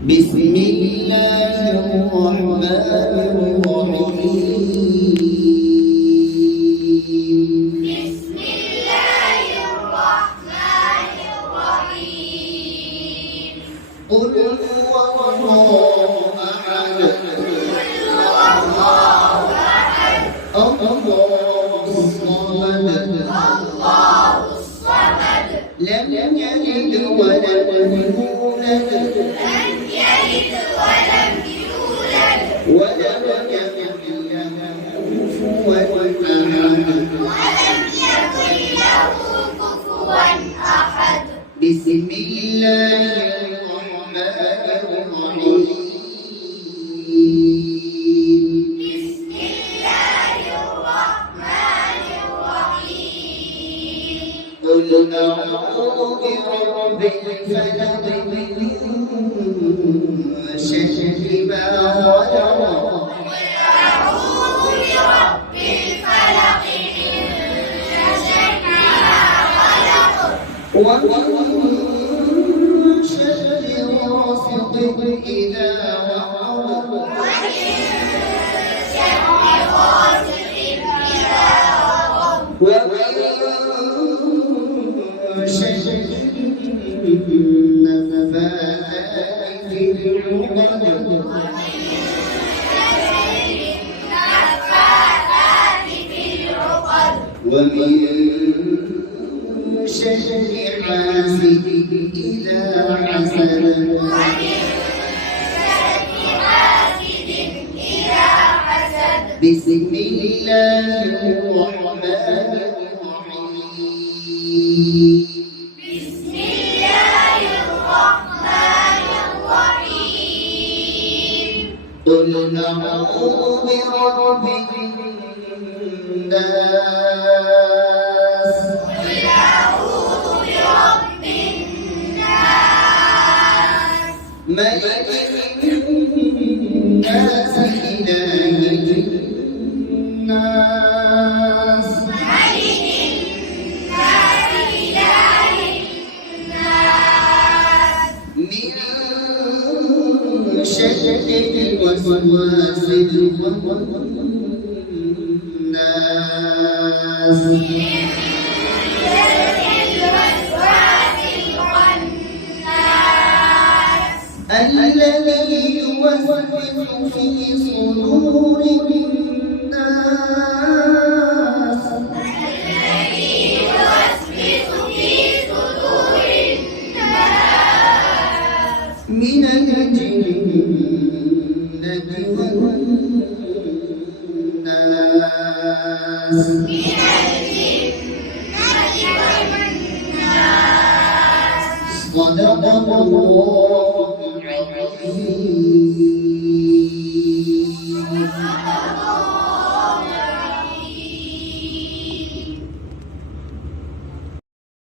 بسم الله الرحمن الرحيم. بسم الله الرحمن الرحيم. قل هو الله أحد. قل هو الله أحد. الله الصمد. الله الصمد. لم يلد ولم يولد. لم يلد ولم يولد. ولم يكن له كفوا أحد. ولم يكن له كفوا أحد. بسم الله الرحمن الرحيم. بسم الله الرحمن الرحيم. قل أعوذ برب الفلق من شر ما خلق. قل أعوذ برب الفلق من شر ما خلق. ومن شر غاسق إذا وقب. ومن شر غاسق إذا وقب. ومن شر النفاثات في العقد. ومن شر حاسد إذا حسد. بسم الله الرحمن الرحيم. بسم الله الرحمن الرحيم. قل أعوذ برب الناس. قل أعوذ برب الناس. ملك الناس إله الناس. ملك الناس إله الناس. من شر الوسواس الخناس. الذي يوسوس في صدور الناس. من الجنة والناس. صدق الله العظيم.